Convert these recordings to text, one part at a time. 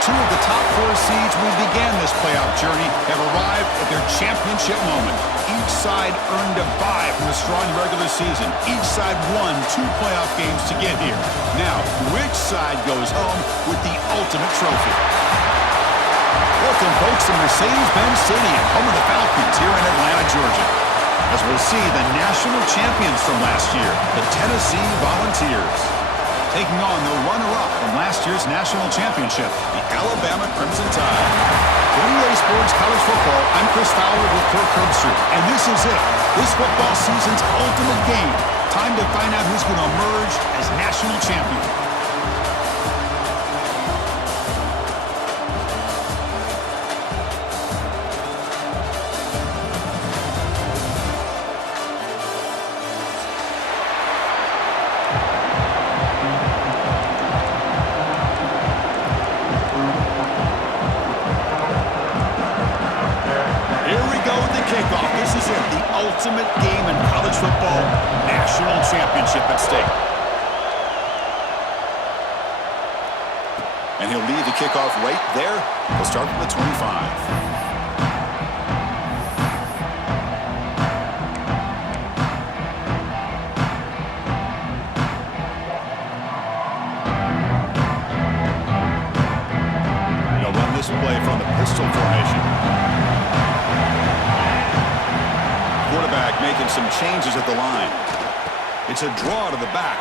Two of the top four seeds we began this playoff journey have arrived at their championship moment. Each side earned a bye from a strong regular season. Each side won 2 playoff games to get here. Now, which side goes home with the ultimate trophy? Welcome, folks, to Mercedes-Benz Stadium, home of the Falcons here in Atlanta, Georgia. As we'll see the national champions from last year, the Tennessee Volunteers, taking on the runner-up from last year's national championship, the Alabama Crimson Tide. For EA Sports College Football, I'm Chris Fowler with Kirk Herbstreit, and this is it. This football season's ultimate game. Time to find out who's going to emerge as national champion. Ultimate game in college football, national championship at stake. And he'll lead the kickoff right there. He'll start from the 25. They'll run this play from the pistol formation. Quarterback making some changes at the line. It's a draw to the back.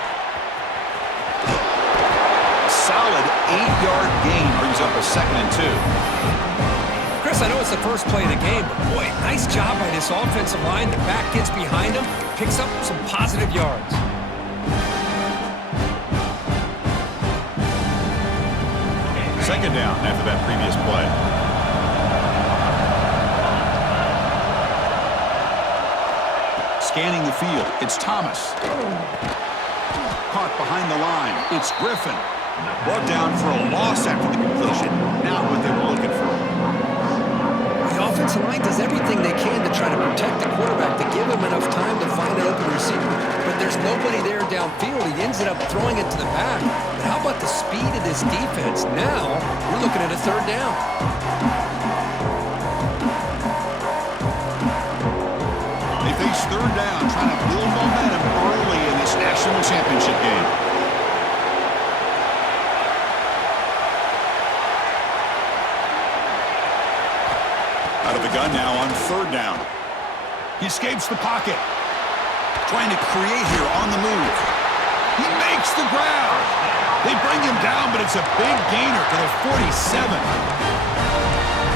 A solid 8-yard gain brings up a 2nd and 2. Chris, I know it's the first play of the game, but boy, nice job by this offensive line. The back gets behind him, picks up some positive yards. Second down after that previous play. Scanning the field, it's Thomas. Caught behind the line, it's Griffin. Brought down for a loss after the completion. Not what they were looking for. The offensive line does everything they can to try to protect the quarterback, to give him enough time to find an open receiver. But there's nobody there downfield. He ends up throwing it to the back. But how about the speed of this defense? Now, we're looking at a 3rd down. Face 3rd down, trying to build momentum early in this national championship game. Out of the gun now on 3rd down. He escapes the pocket. Trying to create here on the move. He makes the ground. They bring him down, but it's a big gainer to the 47.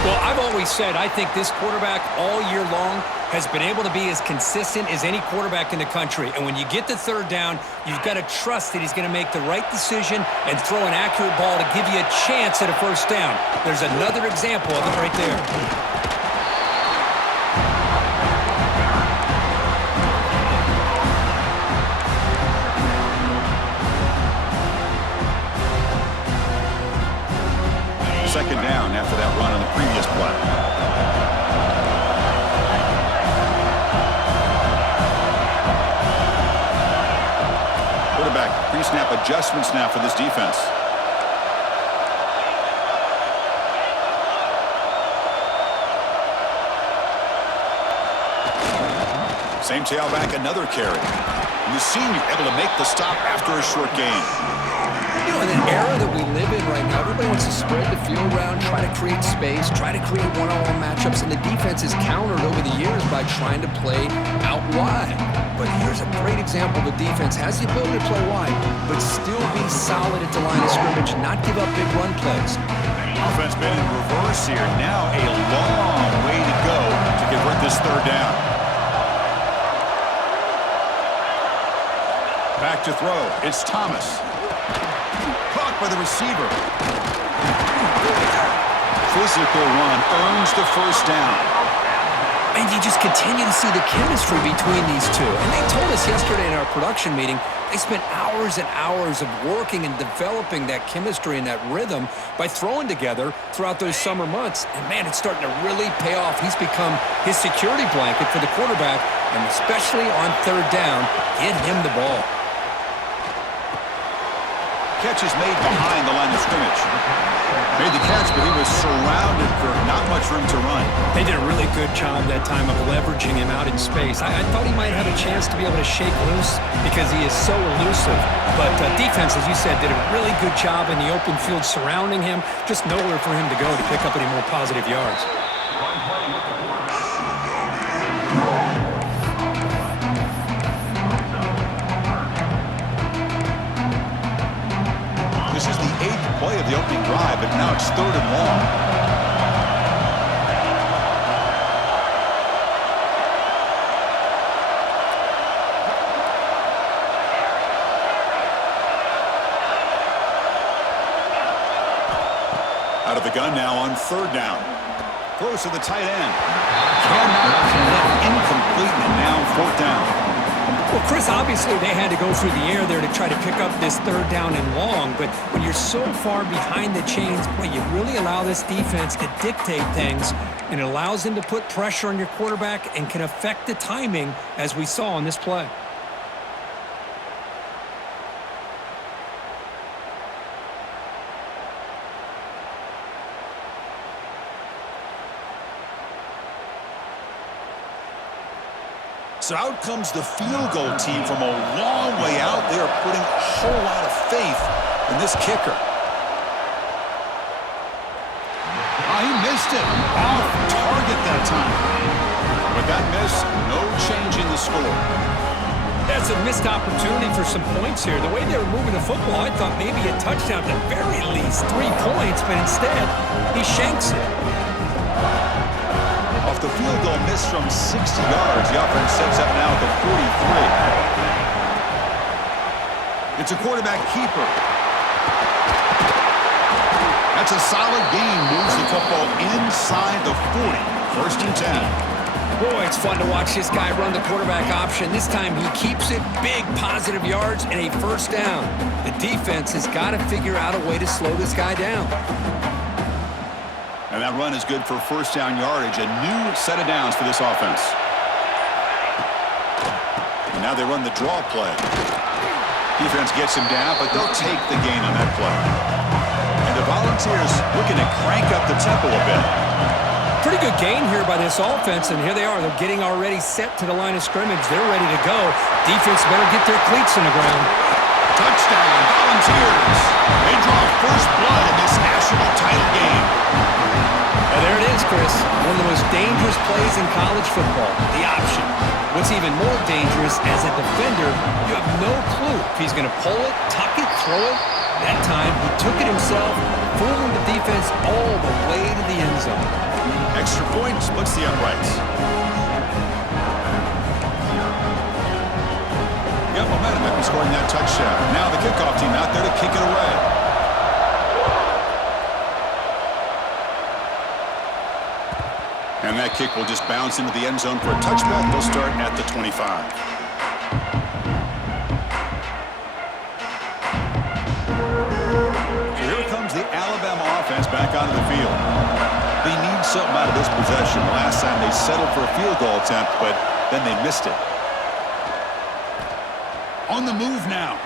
Well, I've always said I think this quarterback all year long has been able to be as consistent as any quarterback in the country. And when you get to 3rd down, you've got to trust that he's going to make the right decision and throw an accurate ball to give you a chance at a 1st down. There's another example of it right there. Second down after that run on the previous play. Quarterback pre-snap adjustments now for this defense. Same tailback, another carry. And the senior able to make the stop after a short gain. You know, in an era that we live in right now, everybody wants to spread the field around, try to create space, try to create one-on-one matchups, and the defense is countered over the years by trying to play out wide. But here's a great example. The defense has the ability to play wide, but still be solid at the line of scrimmage and not give up big run plays. Offense been in reverse here. Now a long way to go to convert this 3rd down. Back to throw. It's Thomas. Caught by the receiver. Physical run earns the 1st down. And you just continue to see the chemistry between these two. And they told us yesterday in our production meeting, they spent hours and hours of working and developing that chemistry and that rhythm by throwing together throughout those summer months. And, man, it's starting to really pay off. He's become his security blanket for the quarterback, and especially on 3rd down, get him the ball. Catch is made behind the line of scrimmage. Made the catch, but he was surrounded for not much room to run. They did a really good job that time of leveraging him out in space. I thought he might have a chance to be able to shake loose because he is so elusive. But defense, as you said, did a really good job in the open field surrounding him. Just nowhere for him to go to pick up any more positive yards. This is the 8th play of the opening drive, but now it's 3rd and long. Out of the gun now on 3rd down. Throws to the tight end. Cannot connect, incomplete, and now 4th down. Well, Chris, obviously they had to go through the air there to try to pick up this 3rd down and long, but when you're so far behind the chains, boy, you really allow this defense to dictate things, and it allows them to put pressure on your quarterback and can affect the timing, as we saw on this play. So out comes the field goal team from a long way out. They are putting a whole lot of faith in this kicker. He missed it. Off target that time. With that miss, no change in the score. That's a missed opportunity for some points here. The way they were moving the football, I thought maybe a touchdown, at the very least 3 points, but instead, he shanks it. Off the field goal miss from 60 yards, the offense sets up now at the 43. It's a quarterback keeper. That's a solid gain. Moves the football inside the 40. 1st and 10. Boy, it's fun to watch this guy run the quarterback option. This time he keeps it, big positive yards, and a 1st down. The defense has got to figure out a way to slow this guy down. And that run is good for 1st down yardage. A new set of downs for this offense. And now they run the draw play. Defense gets him down, but they'll take the gain on that play. And the Volunteers looking to crank up the tempo a bit. Pretty good gain here by this offense, and here they are. They're getting already set to the line of scrimmage. They're ready to go. Defense better get their cleats in the ground. Touchdown, Volunteers. They draw first blood in this national title game. And there it is, Chris. One of the most dangerous plays in college football, the option. What's even more dangerous, as a defender, you have no clue if he's going to pull it, tuck it, throw it. That time, he took it himself, fooling the defense all the way to the end zone. Extra point splits the uprights. Got momentum after scoring that touchdown. Now the kickoff team out there to kick it away. And that kick will just bounce into the end zone for a touchback. They'll start at the 25. So here comes the Alabama offense back onto the field. They need something out of this possession. Last time they settled for a field goal attempt, but then they missed it. On the move now.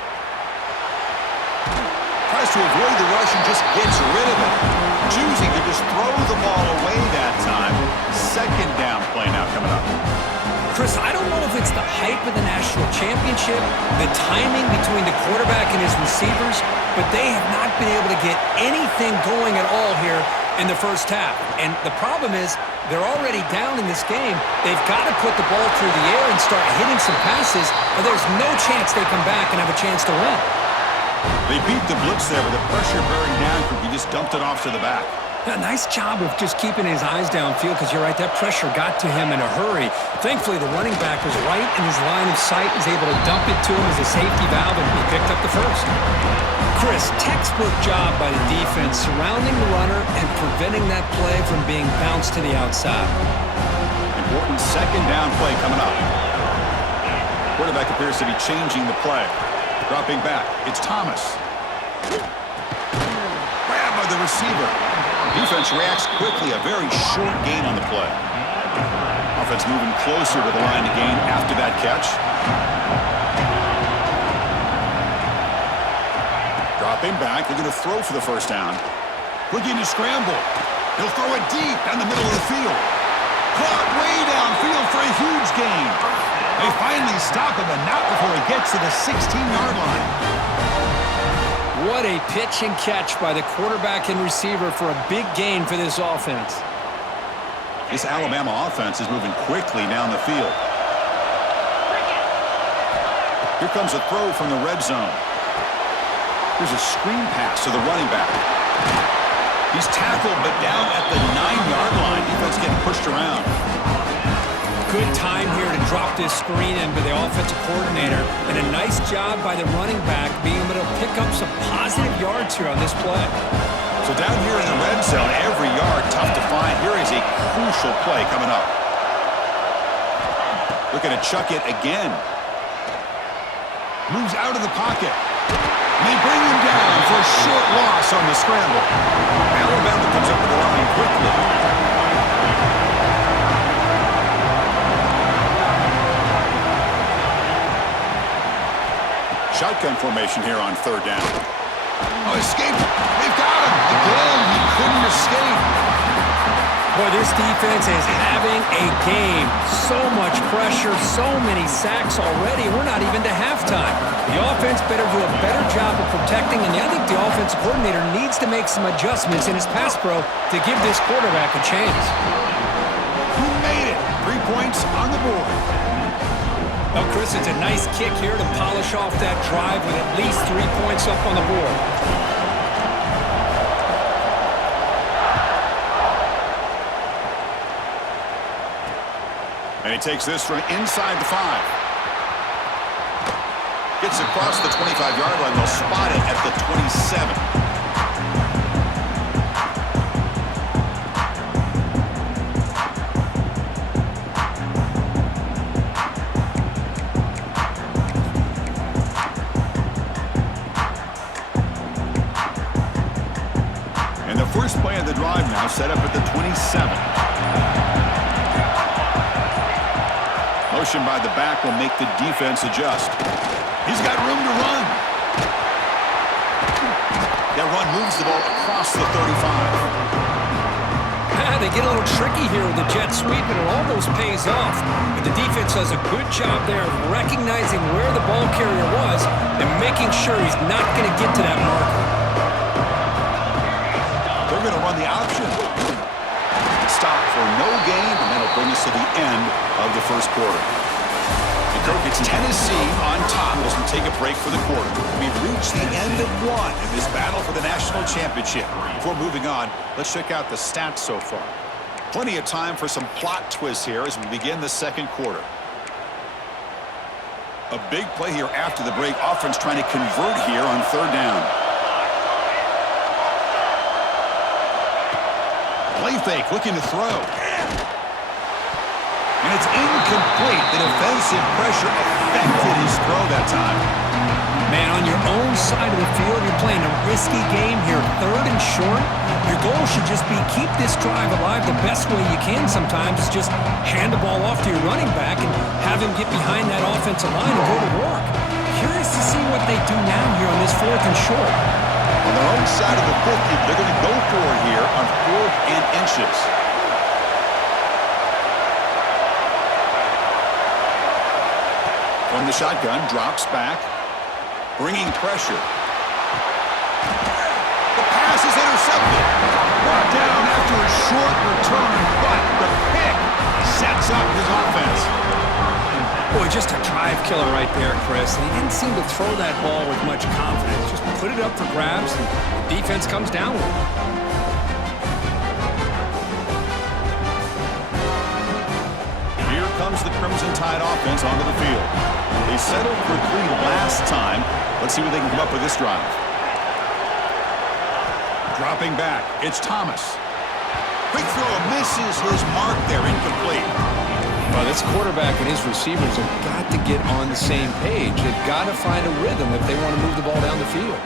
Tries to avoid the rush and just gets rid of it. Choosing to just throw the ball away that time. 2nd down play now coming up. Chris, I don't know if it's the hype of the national championship, the timing between the quarterback and his receivers, but they have not been able to get anything going at all here in the 1st half. And the problem is, they're already down in this game. They've got to put the ball through the air and start hitting some passes, or there's no chance they come back and have a chance to win. They beat the blitz there with the pressure bearing down. He just dumped it off to the back. A nice job of just keeping his eyes downfield, because you're right, that pressure got to him in a hurry. Thankfully, the running back was right in his line of sight, was able to dump it to him as a safety valve, and he picked up the 1st. Chris, textbook job by the defense surrounding the runner and preventing that play from being bounced to the outside. Important 2nd down play coming up. Quarterback appears to be changing the play. Dropping back, it's Thomas. Grabbed by the receiver. Defense reacts quickly, a very short gain on the play. Offense moving closer to the line to gain after that catch. Dropping back, looking to throw for the first down. Looking to scramble. He'll throw it deep down the middle of the field. Caught way downfield for a huge gain. They finally stop him, and not before he gets to the 16-yard line. What a pitch and catch by the quarterback and receiver for a big gain for this offense. This Alabama offense is moving quickly down the field. Here comes a throw from the red zone. Here's a screen pass to the running back. He's tackled, but down at the 9-yard line. Defense getting pushed around. Good time here to drop this screen in by the offensive coordinator, and a nice job by the running back being able to pick up some positive yards here on this play. So down here in the red zone, every yard tough to find. Here is a crucial play coming up. Looking to chuck it again. Moves out of the pocket. And they bring him down for a short loss on the scramble. Alabama comes up with the line quickly. Shotgun formation here on third down. Oh, escape. They've got him. Again, he couldn't escape. Boy, this defense is having a game. So much pressure, so many sacks already. We're not even to halftime. The offense better do a better job of protecting, and I think the offensive coordinator needs to make some adjustments in his pass pro to give this quarterback a chance. Who made it? 3 points on the board. Well, Chris, it's a nice kick here to polish off that drive with at least 3 points up on the board. And he takes this from inside the 5. Gets across the 25-yard line. They'll spot it at the 27. And the first play of the drive now set up at the 27. Motion by the back will make the defense adjust. He's got room to run. That run moves the ball across the 35. They get a little tricky here with the jet sweep, and it almost pays off. But the defense does a good job there of recognizing where the ball carrier was and making sure he's not going to get to that marker. They're going to run the option. Stop for no gain, and that'll bring us to the end of the first quarter. And Kirk, it's Tennessee on top as we take a break for the quarter. We've reached the end of one in this battle for the national championship. Before moving on, let's check out the stats so far. Plenty of time for some plot twists here as we begin the second quarter. A big play here after the break. Offense trying to convert here on third down. Play fake, looking to throw. And it's incomplete. The defensive pressure affected his throw that time. Man, on your own side of the field, you're playing a risky game here. Third and short. Your goal should just be keep this drive alive the best way you can sometimes. Just hand the ball off to your running back and have him get behind that offensive line and go to work. Curious to see what they do now here on this fourth and short. On their own side of the 50, they're going to go for it here on 4th and inches. From the shotgun, drops back, bringing pressure. The pass is intercepted. Brought down after a short return, but the pick sets up his offense. Boy, just a drive killer right there, Chris. And he didn't seem to throw that ball with much confidence. Just put it up for grabs, and the defense comes down with it. Here comes the Crimson Tide offense onto the field. They settled for 3 last time. Let's see what they can come up with this drive. Dropping back, it's Thomas. Quick throw, misses his mark there, incomplete. Well, this quarterback and his receivers have got to get on the same page. They've got to find a rhythm if they want to move the ball down the field.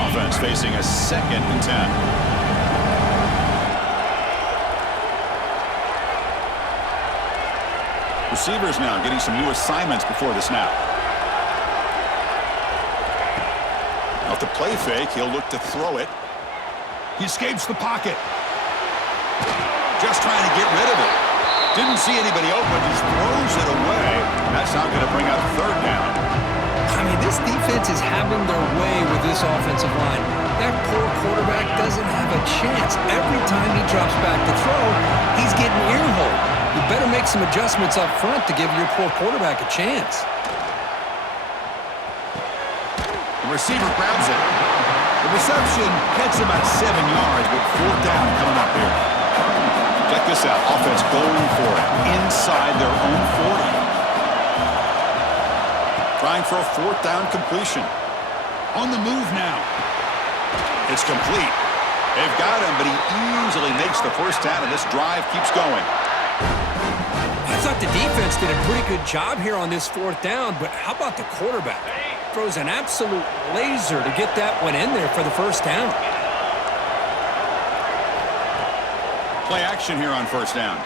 Offense facing a 2nd and 10. Receivers now getting some new assignments before the snap. Off the play fake, he'll look to throw it. He escapes the pocket. Just trying to get rid of it. Didn't see anybody open, just throws it away. That's not going to bring up third down. I mean, this defense is having their way with this offensive line. That poor quarterback doesn't have a chance. Every time he drops back to throw, he's getting earholed. You better make some adjustments up front to give your poor quarterback a chance. The receiver grabs it. The reception gets about 7 yards, but fourth down coming up here. Check this out. Offense going for it inside their own 40. Trying for a fourth down completion. On the move now. It's complete. They've got him, but he easily makes the first down, and this drive keeps going. I thought the defense did a pretty good job here on this fourth down, but how about the quarterback? Throws an absolute laser to get that one in there for the first down. Play action here on first down.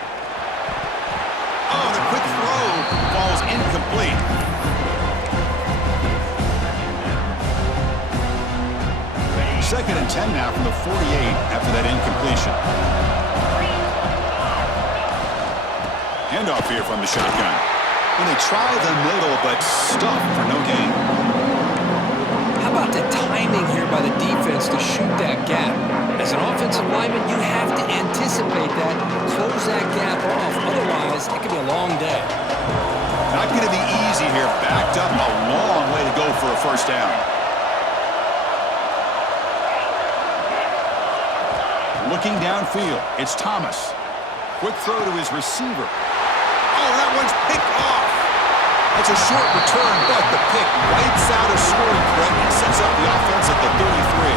Oh, the quick throw falls incomplete. Second and 10 now from the 48 after that incompletion. Handoff here from the shotgun. When they try the middle, but stuffed for no gain. How about the timing here by the defense to shoot that gap? As an offensive lineman, you have to anticipate that, close that gap off. Otherwise, it could be a long day. Not going to be easy here. Backed up a long way to go for a first down. Looking downfield, it's Thomas. Quick throw to his receiver. Oh, that one's picked off. That's a short return, but the pick wipes out a scoring threat and sets up the offense at the 33.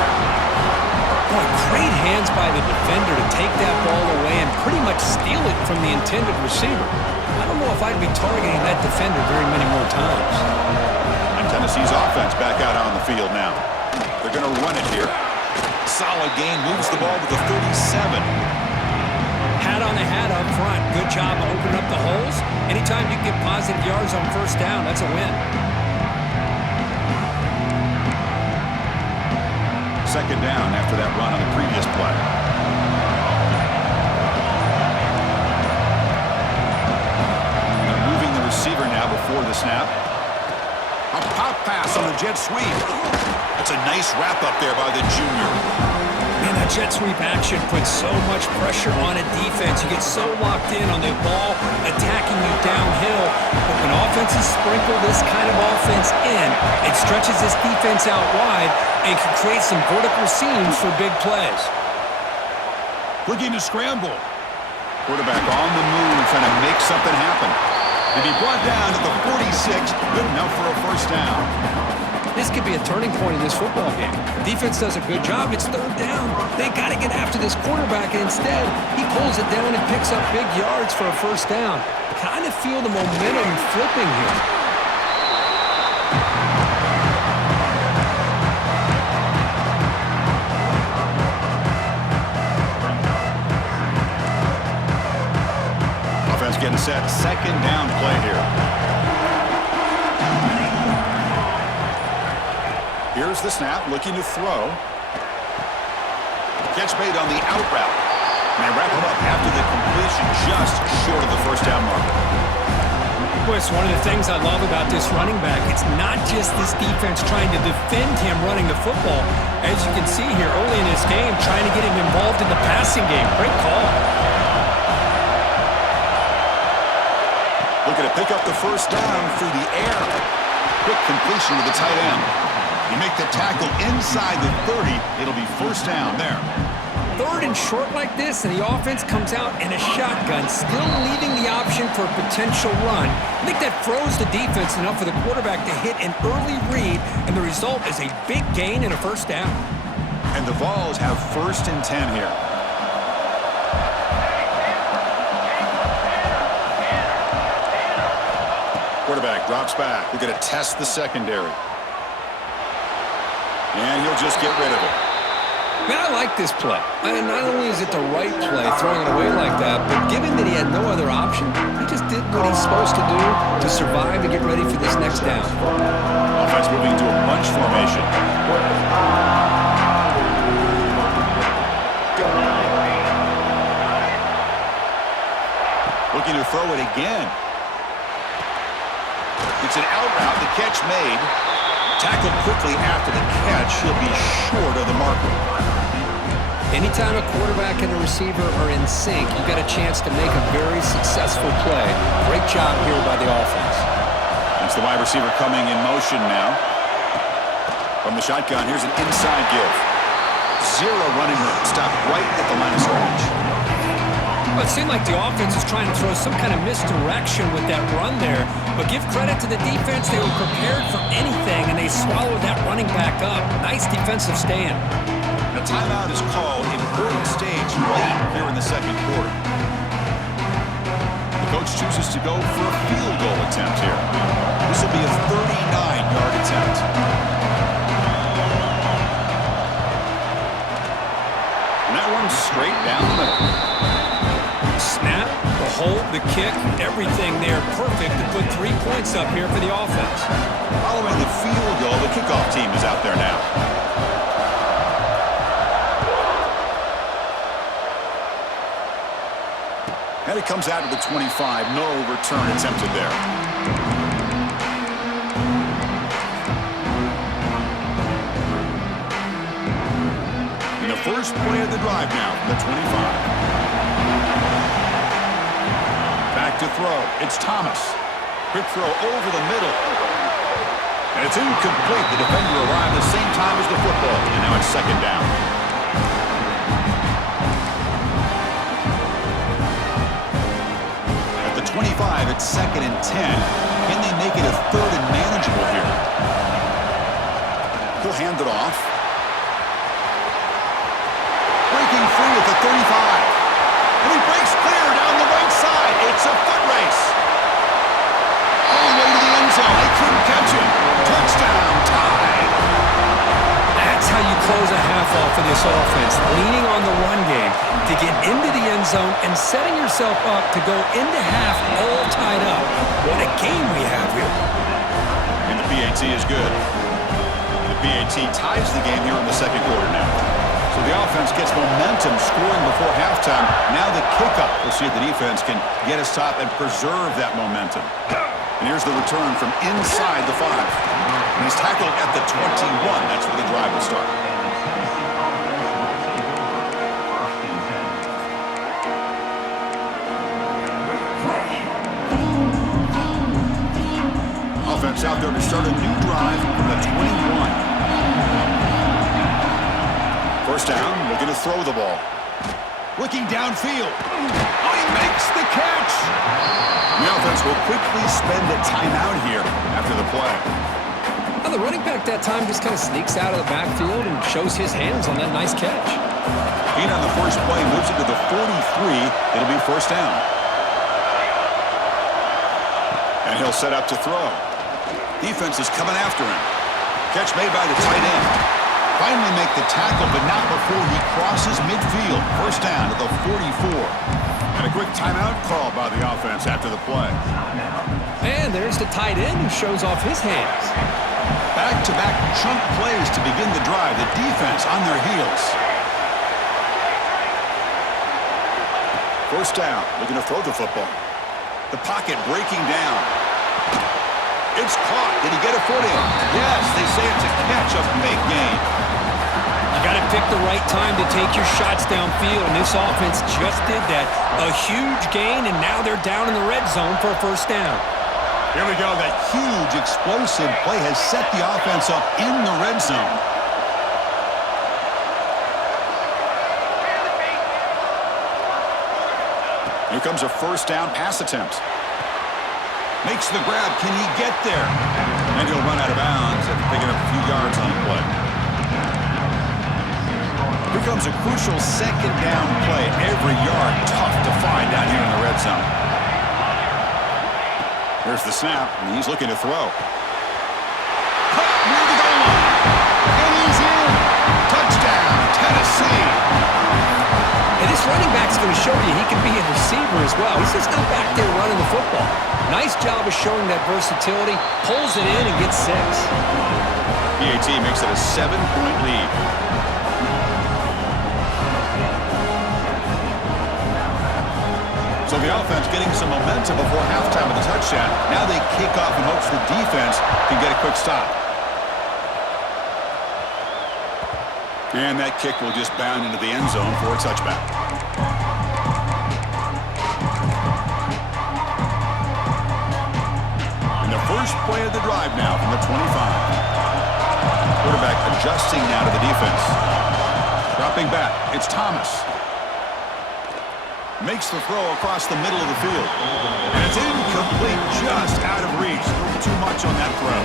Boy, great hands by the defender to take that ball away and pretty much steal it from the intended receiver. I don't know if I'd be targeting that defender very many more times. And Tennessee's offense back out on the field now. They're going to run it here. Solid gain, moves the ball to the 37. Hat on the hat up front. Good job opening up the holes. Anytime you get positive yards on first down, that's a win. Second down after that run on the previous play. They're moving the receiver now before the snap. A pop pass on the jet sweep. That's a nice wrap up there by the junior. Man, that jet sweep action puts so much pressure on a defense. You get so locked in on the ball attacking you downhill. But when offenses sprinkle this kind of offense in, it stretches this defense out wide and can create some vertical seams for big plays. Looking to scramble. Quarterback on the move, trying to make something happen. And he brought down at the 46. Good enough for a first down. This could be a turning point in this football game. Defense does a good job. It's third down. They got to get after this quarterback, and instead, he pulls it down and picks up big yards for a first down. Kind of feel the momentum flipping here. Offense getting set. Second down play here. Here's the snap, looking to throw. Catch made on the out route. And they wrap it up after the completion, just short of the first down mark. Boy, it's one of the things I love about this running back. It's not just this defense trying to defend him running the football. As you can see here early in this game, trying to get him involved in the passing game. Great call. Looking to pick up the first down through the air. Quick completion to the tight end. You make the tackle inside the 30, it'll be first down there. Third and short like this, and the offense comes out in a shotgun, still leaving the option for a potential run. I think that throws the defense enough for the quarterback to hit an early read, and the result is a big gain and a first down. And the Vols have first and 10 here. Quarterback drops back. We're going to test the secondary. And he'll just get rid of it. Man, I like this play. And not only is it the right play, throwing it away like that, but given that he had no other option, he just did what he's supposed to do to survive and get ready for this next down. Offense moving into a bunch formation. Looking to throw it again. It's an out route. The catch made. Tackled quickly after the catch. He'll be short of the marker. Anytime a quarterback and a receiver are in sync, you've got a chance to make a very successful play. Great job here by the offense. It's the wide receiver coming in motion now. From the shotgun, here's an inside give. Zero running room. Stopped right at the line of scrimmage. Well, it seemed like the offense was trying to throw some kind of misdirection with that run there. But give credit to the defense. They were prepared for anything, and they swallowed that running back up. Nice defensive stand. A timeout is called. Important stage late here in the second quarter. The coach chooses to go for a field goal attempt here. This will be a 39-yard attempt. And that one's straight down the middle. Snap, the hold, the kick, everything there perfect to put 3 points up here for the offense. Following the field goal, the kickoff team is out there now. And it comes out to the 25. No return attempted there. In the first play of the drive now from the 25. Back to throw. It's Thomas. Quick throw over the middle. And it's incomplete. The defender arrived at the same time as the football. And now it's second down. At the 25, it's 2nd and 10. Can they make it a 3rd and manageable here? He'll hand it off. Breaking free at the 35. And he breaks clear down the right side. It's a foot race. All the way to the end zone. They couldn't catch him. Touchdown, tied. That's how you close a half off of this offense, leaning on the run game to get into the end zone and setting yourself up to go into half all tied up. What a game we have here. And the PAT is good. The PAT ties the game here in the second quarter now. So the offense gets momentum scoring before halftime. Now the kickoff. We'll see if the defense can get a stop and preserve that momentum. And here's the return from inside the 5. And he's tackled at the 21. That's where the drive will start. Offense out there to start a new drive from the 21. First down, looking to throw the ball. Looking downfield. Oh, he makes the catch. The offense will quickly spend a timeout here after the play. Now the running back that time just kind of sneaks out of the backfield and shows his hands on that nice catch. Being on the first play moves it to the 43. It'll be first down. And he'll set up to throw. Defense is coming after him. Catch made by the tight end. Finally make the tackle, but not before he crosses midfield. First down to the 44. And a quick timeout call by the offense after the play. And there's the tight end who shows off his hands. Back-to-back chunk plays to begin the drive. The defense on their heels. First down, looking to throw the football. The pocket breaking down. It's caught. Did he get a foot in? Yes, they say it's a catch, a big gain. You got to pick the right time to take your shots downfield, and this offense just did that. A huge gain, and now they're down in the red zone for a first down. Here we go. That huge explosive play has set the offense up in the red zone. Here comes a first down pass attempt. Makes the grab. Can he get there? And he'll run out of bounds after picking up a few yards on the play. Here comes a crucial second down play. Every yard tough to find down here in the red zone. Here's the snap, and he's looking to throw. Caught near the goal line. And he's in. Touchdown, Tennessee. running back's going to show you he can be a receiver as well. He's just not back there running the football. Nice job of showing that versatility. Pulls it in and gets 6. PAT makes it a 7-point lead. So the offense getting some momentum before halftime with the touchdown. Now they kick off in hopes the defense can get a quick stop. And that kick will just bound into the end zone for a touchback. And the first play of the drive now from the 25. Quarterback adjusting now to the defense. Dropping back, it's Thomas. Makes the throw across the middle of the field. And it's incomplete, just out of reach. A little too much on that throw.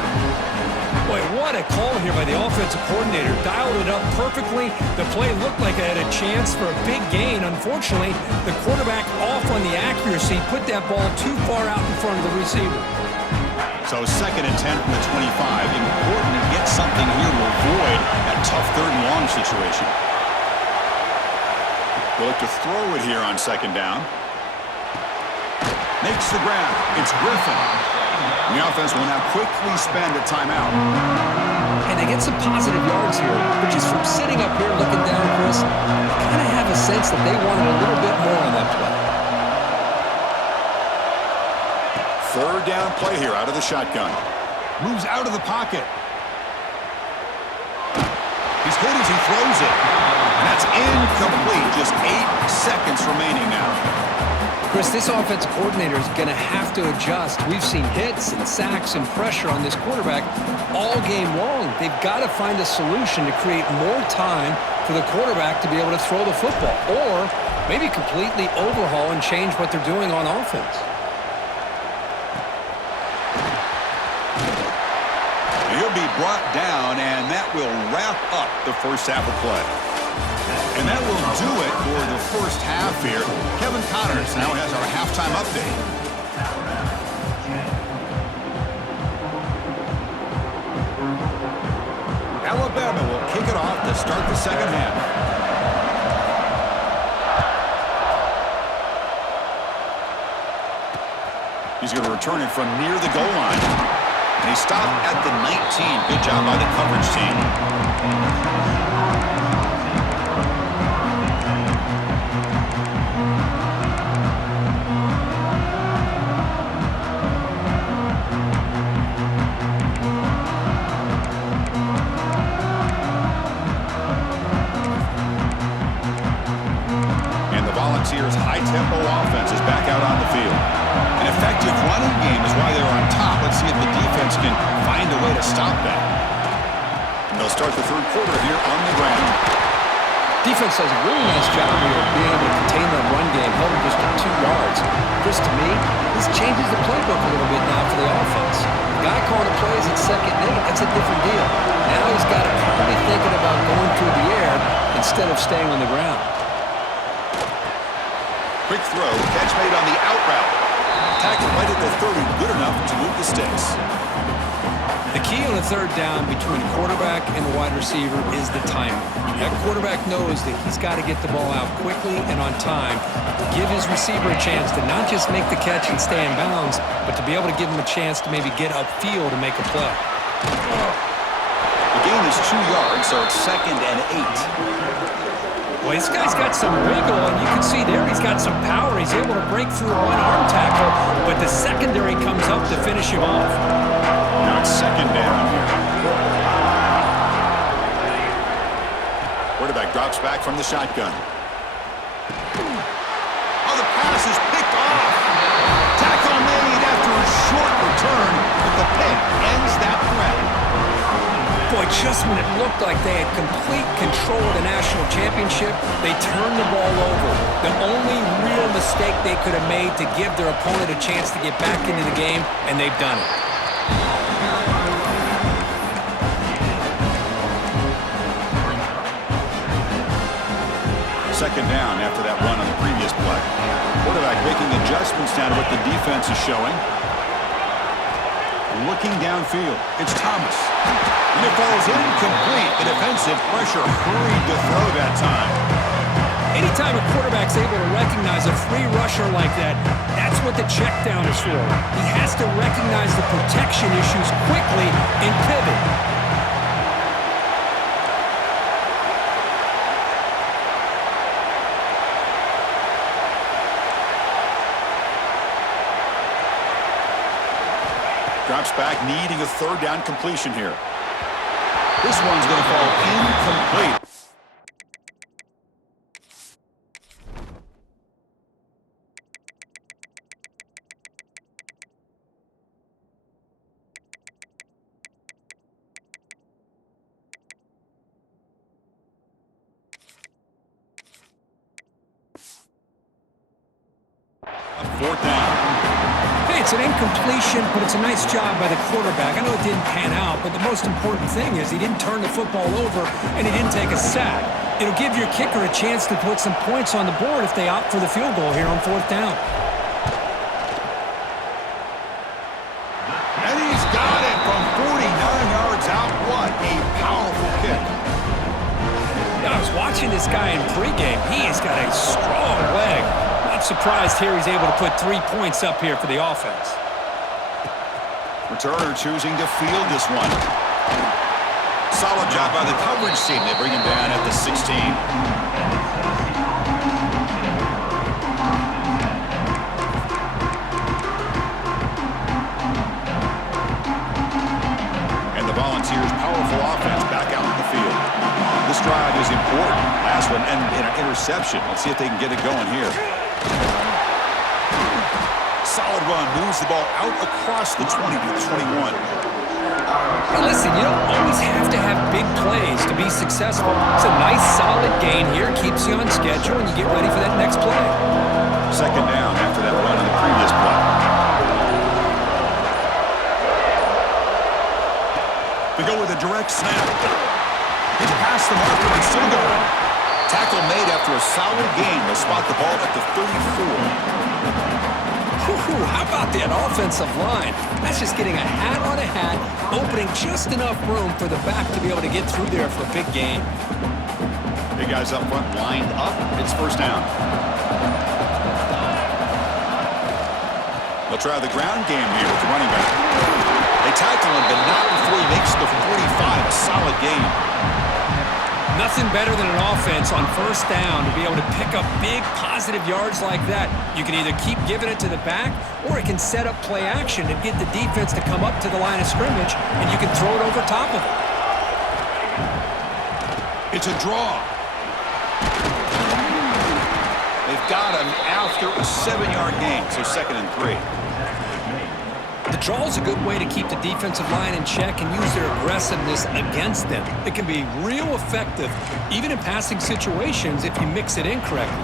Boy, what a call here by the offensive coordinator. Dialed it up perfectly. The play looked like it had a chance for a big gain. Unfortunately, the quarterback off on the accuracy, put that ball too far out in front of the receiver. So 2nd and 10 from the 25. Important to get something here to avoid that tough 3rd and long situation. They'll look to throw it here on 2nd down. Makes the grab. It's Griffin. And the offense will now quickly spend a timeout. And they get some positive yards here. But just from sitting up here looking down, Chris, I kind of have a sense that they wanted a little bit more on that play. 3rd down play here out of the shotgun. Moves out of the pocket. He's hit as he throws it. And that's incomplete. Just 8 seconds remaining now. Chris, this offensive coordinator is going to have to adjust. We've seen hits and sacks and pressure on this quarterback all game long. They've got to find a solution to create more time for the quarterback to be able to throw the football, or maybe completely overhaul and change what they're doing on offense. He'll be brought down, and that will wrap up the first half of play. And that will do it for the first half here. Kevin Connors now has our halftime update. Alabama will kick it off to start the second half. He's going to return it from near the goal line. And he stopped at the 19. Good job by the coverage team. Volunteers' high-tempo offense is back out on the field. An effective running game is why they're on top. Let's see if the defense can find a way to stop that. And they'll start the 3rd quarter here on the ground. Defense does a really nice job here of being able to contain that run game, held just to 2 yards. Chris, to me, this changes the playbook a little bit now for the offense. The guy calling the plays at 2nd and 8, that's a different deal. Now he's got to probably thinking about going through the air instead of staying on the ground. Quick throw, catch made on the out route. Tackled right at the 30, good enough to move the sticks. The key on a 3rd down between the quarterback and the wide receiver is the timing. That quarterback knows that he's got to get the ball out quickly and on time to give his receiver a chance to not just make the catch and stay in bounds, but to be able to give him a chance to maybe get upfield and make a play. The gain is 2 yards, so it's 2nd and 8. Well, this guy's got some wiggle, and you can see there he's got some power. He's able to break through one arm tackle, but the secondary comes up to finish him off. Now it's 2nd down here. Quarterback drops back from the shotgun. Oh, the pass is picked off. Tackle made after a short return, but the pick ends that threat. Boy, just when it looked like they had complete control of the national championship, they turned the ball over. The only real mistake they could have made to give their opponent a chance to get back into the game, and they've done it. 2nd down after that run on the previous play. Quarterback making adjustments now to what the defense is showing. Looking downfield, it's Thomas. And it falls incomplete. The defensive pressure hurried to throw that time. Anytime a quarterback's able to recognize a free rusher like that, that's what the check down is for. He has to recognize the protection issues quickly and pivot. Drops back, needing a third down completion here. This one's going to fall incomplete. Fourth down. Hey, it's an incompletion, but it's a nice job by the quarterback. I know it didn't pan out, but the most important thing is he didn't turn the football over and he didn't take a sack. It'll give your kicker a chance to put some points on the board if they opt for the field goal here on fourth down. And he's got it from 49 yards out. What a powerful kick. I was watching this guy in pregame. He has got a strong leg. Not surprised here he's able to put 3 points up here for the offense. Returner choosing to field this one. Solid job by the coverage team. They bring him down at the 16. And the Volunteers' powerful offense back out in the field. This drive is important. Last one ended in an interception. Let's see if they can get it going here. Solid run, moves the ball out across the 20 to the 21. Hey, listen, you don't always have to have big plays to be successful. It's a nice, solid gain here, keeps you on schedule, and you get ready for that next play. Second down after that run on the previous play. They go with a direct snap. He's past the marker and still going. Tackle made after a solid gain. They'll spot the ball at the 34. How about that offensive line? That's just getting a hat on a hat, opening just enough room for the back to be able to get through there for a big gain. Big guys up front lined up. It's first down. They'll try the ground game here with the running back. They tackle him, but not before he makes the 45. A solid gain. Nothing better than an offense on first down to be able to pick up big positive yards like that. You can either keep giving it to the back, or it can set up play action and get the defense to come up to the line of scrimmage, and you can throw it over top of it. It's a draw. They've got him after a 7-yard gain, so 2nd and 3. The draw is a good way to keep the defensive line in check and use their aggressiveness against them. It can be real effective, even in passing situations, if you mix it in correctly.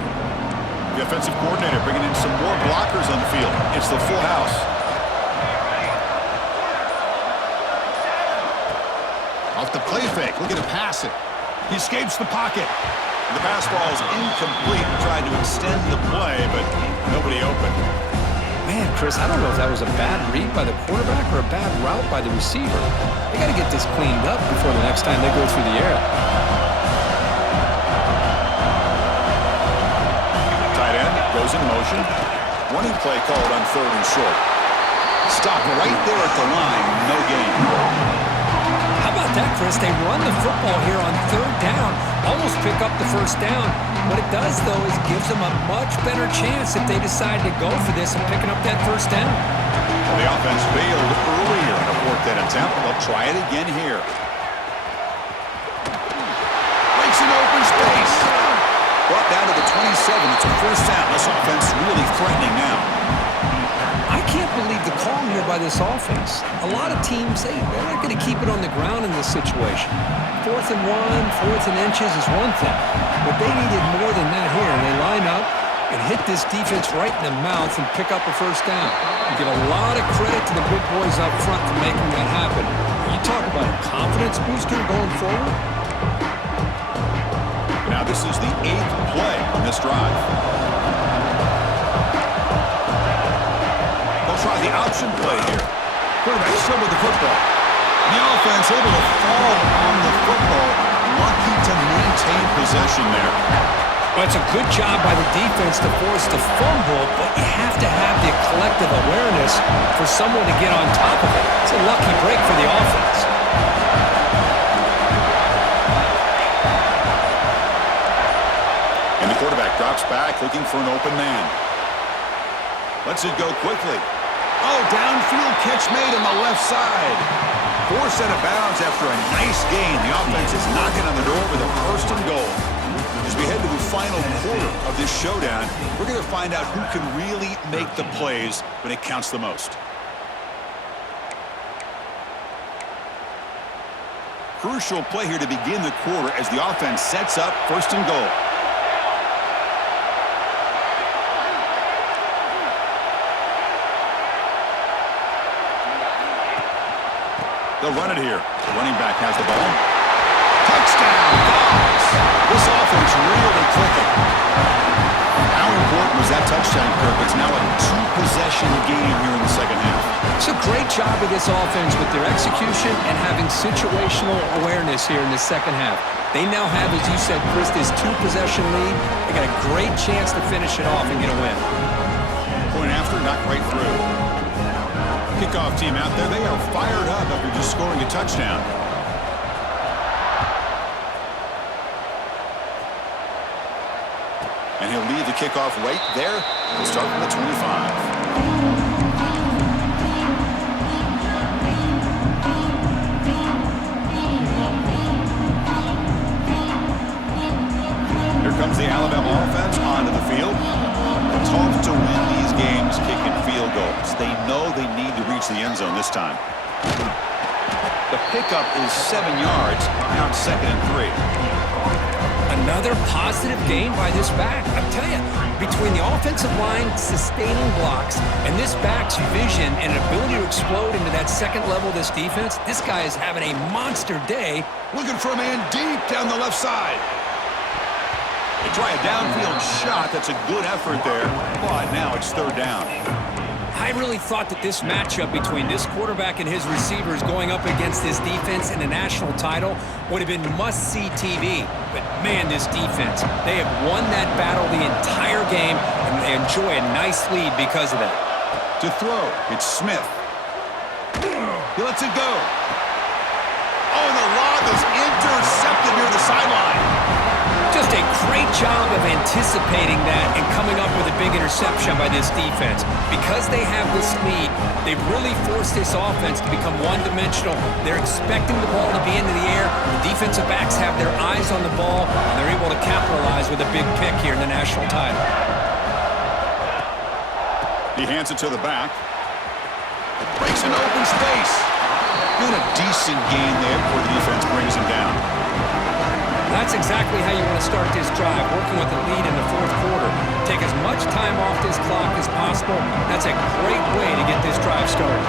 The offensive coordinator bringing in some more blockers on the field. It's the full house. Off the play fake, looking to pass it. He escapes the pocket. The pass ball is incomplete. Tried to extend the play, but nobody open. Man, Chris, I don't know if that was a bad read by the quarterback or a bad route by the receiver. They got to get this cleaned up before the next time they go through the air. Tight end goes in motion. Running play called on 3rd and short. Stop right there at the line. No gain. How about that, Chris? They run the football here on 3rd down, almost pick up the first down. What it does, though, is gives them a much better chance if they decide to go for this and picking up that first down. Well, the offense failed earlier in a 4th down attempt. They'll try it again here. Breaks an open space. Brought down to the 27. It's a first down. This offense really threatening now. I can't believe the call here by this offense. A lot of teams, they're not going to keep it on the ground in this situation. 4th and 1, 4th and inches is one thing, but they needed more than that here. And they line up and hit this defense right in the mouth and pick up a first down. You give a lot of credit to the big boys up front for making that happen. You talk about a confidence booster going forward. Now this is the 8th play on this drive. They'll try the option play here. Quarterback still with the football. The offense able to fall on the football. Lucky to maintain possession there. Well, it's a good job by the defense to force the fumble, but you have to have the collective awareness for someone to get on top of it. It's a lucky break for the offense. And the quarterback drops back looking for an open man. Lets it go quickly. Oh, downfield catch made on the left side. Forced out of bounds after a nice gain. The offense is knocking on the door with a first and goal. As we head to the final quarter of this showdown, we're going to find out who can really make the plays when it counts the most. Crucial play here to begin the quarter as the offense sets up first and goal. They'll run it here. The running back has the ball. Touchdown, Dogs! This offense really clicking. How important was that touchdown, Kirk? It's now a two-possession game here in the second half. It's a great job of this offense with their execution and having situational awareness here in the second half. They now have, as you said, Chris, this two-possession lead. They got a great chance to finish it off and get a win. Point after, knocked right through. Kickoff team out there, they are fired up after just scoring a touchdown. And he'll leave the kickoff right there and start from the 25. Here comes the Alabama offense onto the field. Tough to win these games kicking field goals. They know they need to reach the end zone this time. The pickup is 7 yards, now it's 2nd and 3. Another positive game by this back. I tell you, between the offensive line sustaining blocks and this back's vision and ability to explode into that second level of this defense, this guy is having a monster day. Looking for a man deep down the left side. They try a downfield shot. That's a good effort there, but now it's 3rd down. I really thought that this matchup between this quarterback and his receivers going up against this defense in a national title would have been must-see TV. But, man, this defense, they have won that battle the entire game, and they enjoy a nice lead because of that. To throw, it's Smith. He lets it go. Oh, the lob is intercepted near the sideline. Just a great job of anticipating that and coming up with a big interception by this defense. Because they have this lead, they've really forced this offense to become one-dimensional. They're expecting the ball to be into the air. The defensive backs have their eyes on the ball, and they're able to capitalize with a big pick here in the national title. He hands it to the back. Breaks into open space. Doing a decent gain there before the defense brings him down. That's exactly how you want to start this drive, working with the lead in the 4th quarter. Take as much time off this clock as possible. That's a great way to get this drive started.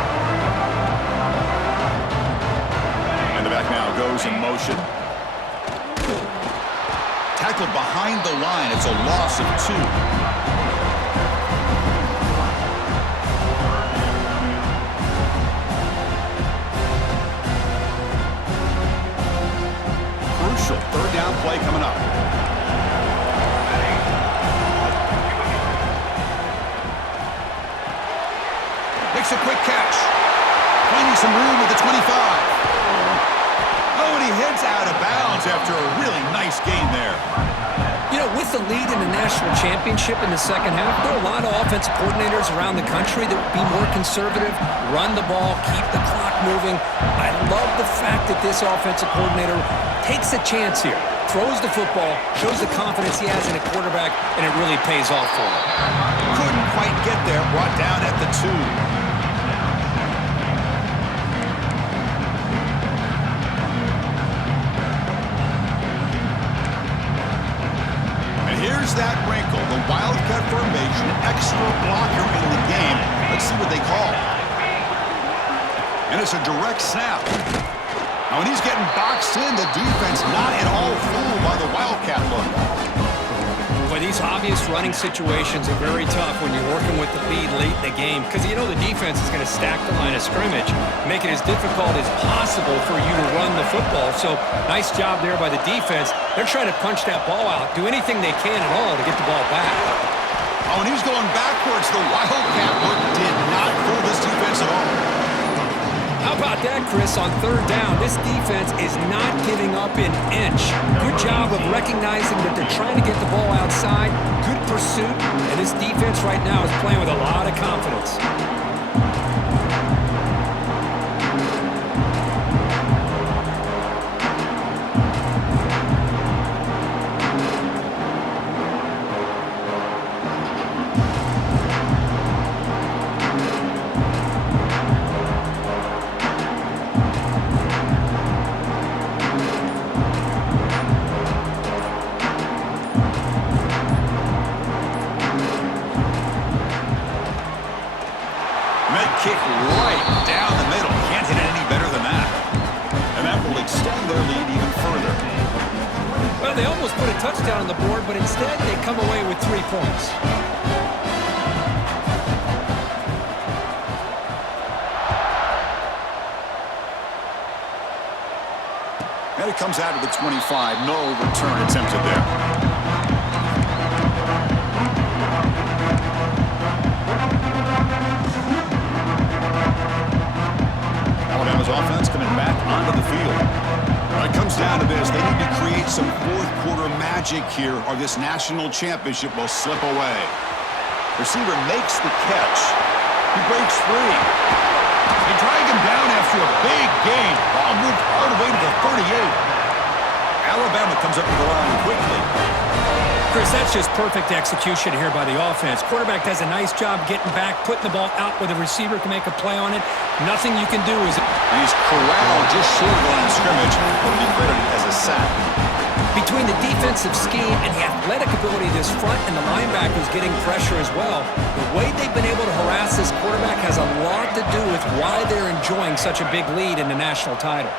And the back now goes in motion. Tackled behind the line. It's a loss of 2. Crucial 3rd down play coming up. Makes a quick catch. Finding some room with the 25. Oh, and he heads out of bounds after a really nice gain there. You know, with the lead in the national championship in the second half, there are a lot of offensive coordinators around the country that would be more conservative, run the ball, keep the clock moving. I love the fact that this offensive coordinator takes a chance here, throws the football, shows the confidence he has in a quarterback, and it really pays off for him. Couldn't quite get there, brought down at the 2. Here's that wrinkle, the Wildcat formation, extra blocker in the game. Let's see what they call. And it's a direct snap. Now, when he's getting boxed in, the defense not at all fooled by the Wildcat look. Boy, Boy, these obvious running situations are very tough when you're working with the lead late in the game because you know the defense is going to stack the line of scrimmage, make it as difficult as possible for you to run the football. So nice job there by the defense. They're trying to punch that ball out, do anything they can at all to get the ball back. Oh, and he's going backwards. The Wildcat look did not fool this defense at all. How about that, Chris, on third down? This defense is not giving up an inch. Good job of recognizing that they're trying to get the ball outside. Good pursuit, and this defense right now is playing with a lot of confidence. Kick right down the middle. Can't hit it any better than that. And that will extend their lead even further. Well, they almost put a touchdown on the board, but instead they come away with 3 points. And it comes out of the 25. No return attempted there. Alabama's offense coming back onto the field. When it comes down to this, they need to create some fourth-quarter magic here, or this national championship will slip away. Receiver makes the catch. He breaks free. They drag him down after a big gain. Ball moved hard away to the 38. Alabama comes up to the line quickly. Chris, that's just perfect execution here by the offense. Quarterback does a nice job getting back, putting the ball out where the receiver can make a play on it. Nothing you can do is... He's corralled just short of the line of scrimmage, but will be credited as a sack. Between the defensive scheme and the athletic ability of this front and the linebackers getting pressure as well, the way they've been able to harass this quarterback has a lot to do with why they're enjoying such a big lead in the national title.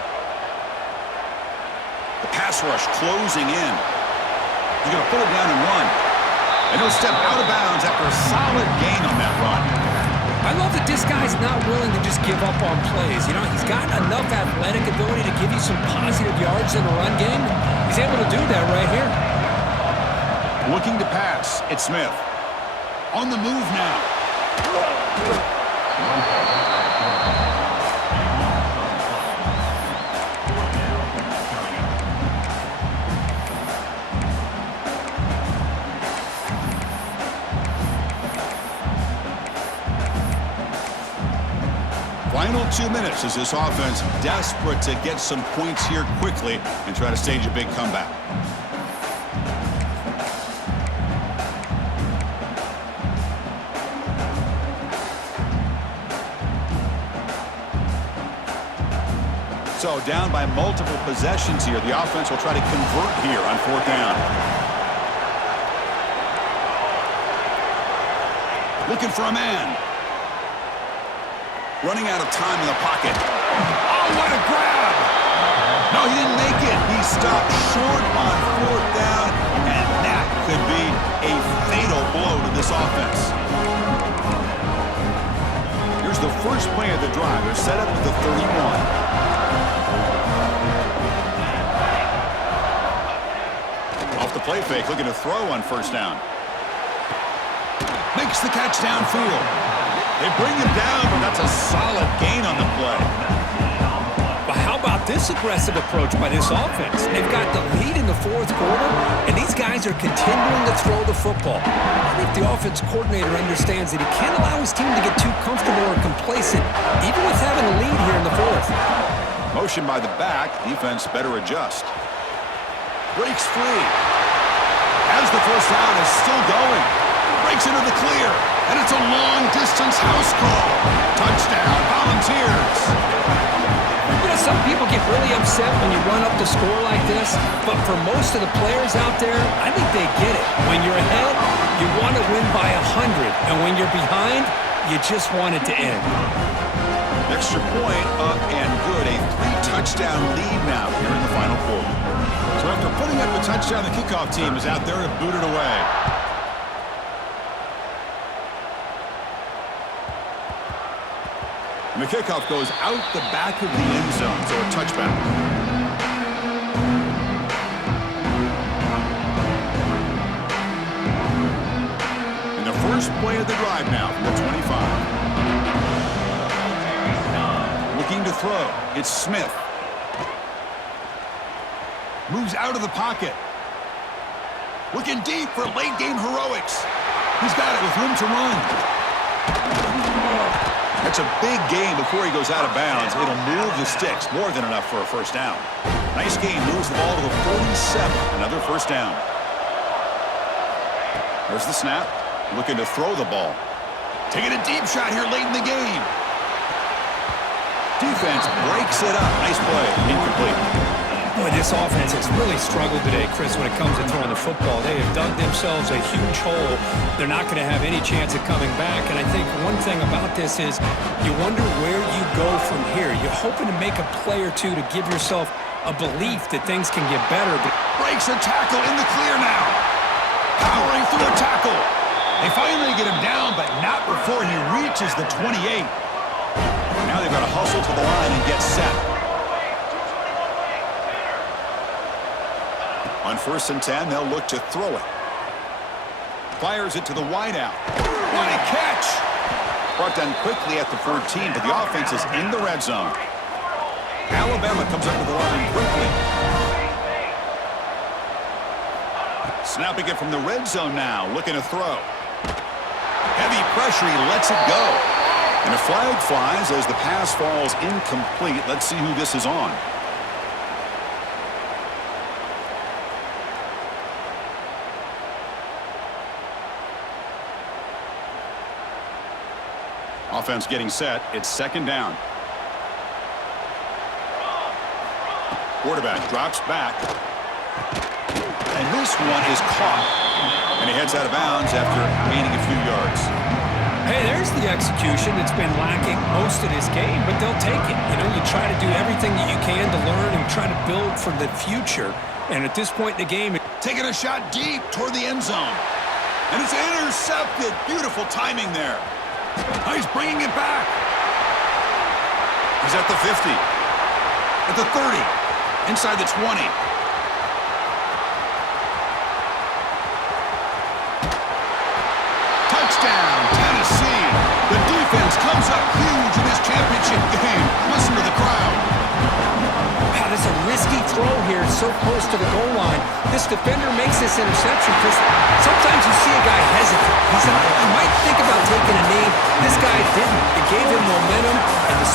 The pass rush closing in. He's going to pull it down and run. And he'll step out of bounds after a solid gain on that run. I love that this guy's not willing to just give up on plays. You know, he's got enough athletic ability to give you some positive yards in the run game. He's able to do that right here. Looking to pass. It's Smith. On the move now. Final 2 minutes as this offense desperate to get some points here quickly and try to stage a big comeback. So down by multiple possessions here. The offense will try to convert here on fourth down. Looking for a man. Running out of time in the pocket. Oh, what a grab! No, he didn't make it. He stopped short on fourth down, and that could be a fatal blow to this offense. Here's the first play of the drive. They're set up at the 31. Off the play fake, looking to throw on first down. Makes the catch downfield. They bring him down, but that's a solid gain on the play. But how about this aggressive approach by this offense? They've got the lead in the fourth quarter, and these guys are continuing to throw the football. I think the offense coordinator understands that he can't allow his team to get too comfortable or complacent, even with having a lead here in the fourth. Motion by the back. Defense better adjust. Breaks free. As the first down is still going. Breaks into the clear. And it's a long-distance house call. Touchdown, Volunteers. You know, some people get really upset when you run up the score like this, but for most of the players out there, I think they get it. When you're ahead, you want to win by 100, and when you're behind, you just want it to end. Extra point up and good. A 3-touchdown lead now here in the final quarter. So after putting up a touchdown, the kickoff team is out there to boot it away. And the kickoff goes out the back of the end zone, so a touchback. And the first play of the drive now from the 25. Looking to throw. It's Smith. Moves out of the pocket. Looking deep for late-game heroics. He's got it with room to run. That's a big gain before he goes out of bounds. It'll move the sticks. More than enough for a first down. Nice gain. Moves the ball to the 47. Another first down. There's the snap. Looking to throw the ball. Taking a deep shot here late in the game. Defense breaks it up. Nice play. Incomplete. Boy, this offense has really struggled today, Chris, when it comes to throwing the football. They have dug themselves a huge hole. They're not going to have any chance of coming back. And I think one thing about this is you wonder where you go from here. You're hoping to make a play or two to give yourself a belief that things can get better. But breaks a tackle in the clear now. Powering through a tackle. They finally get him down, but not before he reaches the 28. Now they've got to hustle to the line and get set. On 1st and 10, they'll look to throw it. Fires it to the wideout. What a catch! Brought down quickly at the 14, but the offense is in the red zone. Alabama comes up with the line quickly. Snapping it from the red zone now, looking to throw. Heavy pressure, he lets it go. And a flag flies as the pass falls incomplete. Let's see who this is on. Offense getting set. It's second down. Quarterback drops back. And this one is caught. And he heads out of bounds after gaining a few yards. hey, there's the execution that's been lacking most of this game, but they'll take it. You know, you try to do everything that you can to learn and try to build for the future. And at this point in the game, taking a shot deep toward the end zone. And it's intercepted. Beautiful timing there. Oh, he's bringing it back. He's at the 50. At the 30. Inside the 20. Touchdown, Tennessee. The defense comes up huge in this championship game. Listen to the crowd. wow, this is a risky throw here, so close to the goal line. This defender makes this interception because sometimes you see a guy hesitate. He might think about taking a knee. This guy didn't. It gave him momentum, and the